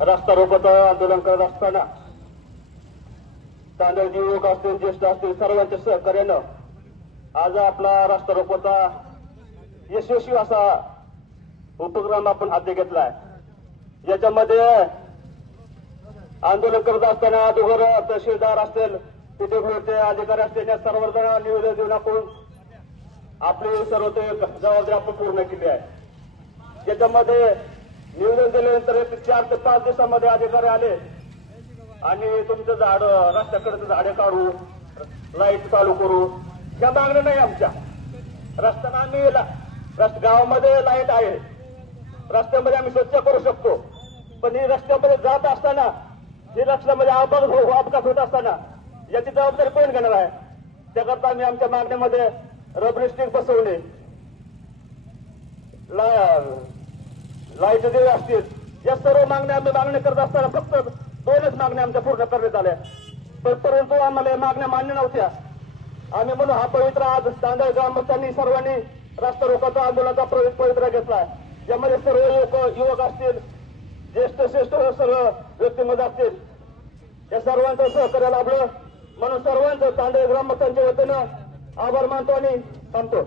रस्ता रोकोचं आंदोलन करत असताना तांदळजी युवक असतील, ज्येष्ठ असतील, सर्वांच्या सहकार्यानं आज आपला रस्ता रोकोचा यशस्वी असा उपक्रम आपण हाती घेतलाय। याच्यामध्ये आंदोलन करत असताना अगोदर तहसीलदार असतील, पीडब्ल्यूडीचे अधिकारी असतील, या सर्वजण निवेदन देऊन आपण आपली सर्व जबाबदारी आपण पूर्ण केली आहे। याच्यामध्ये निवेदन दिल्यानंतर 4 ते 5 दिवसामध्ये अधिकारी आले आणि तुमचं झाड रस्त्याकडे झाडे काढू, लाईट चालू करू, या मागण्या नाही आमच्या। रस्त्याला आम्ही गावामध्ये लाईट आहे, रस्त्यामध्ये आम्ही स्वच्छ करू शकतो, पण ही रस्त्यामध्ये जात असताना ही रस्त्यामध्ये अपघात होत असताना याची जबाबदारी कोण घेणार आहे? त्याकरता आम्ही आमच्या मागण्यामध्ये रबरी स्टिक बसवणे, लाईट दिवे असतील, या सर्व मागण्या आम्ही मागण्या करत असताना फक्त 2च मागण्या आमच्या पूर्ण करण्यात आल्या, परंतु आम्हाला या मागण्या मान्य नव्हत्या। आम्ही म्हणून हा पवित्र आज तांदळ ग्रामस्थांनी सर्वांनी रस्ता रोकोचा आंदोलनाचा पवित्र घेतलाय। यामध्ये सर्व युवक असतील, ज्येष्ठ सर्व व्यक्तिमत्व असतील, या सर्वांचं सहकार्य लाभलं, म्हणून सर्वांचं तांदळ ग्रामस्थांच्या वतीनं आभार मानतो आणि थांबतो।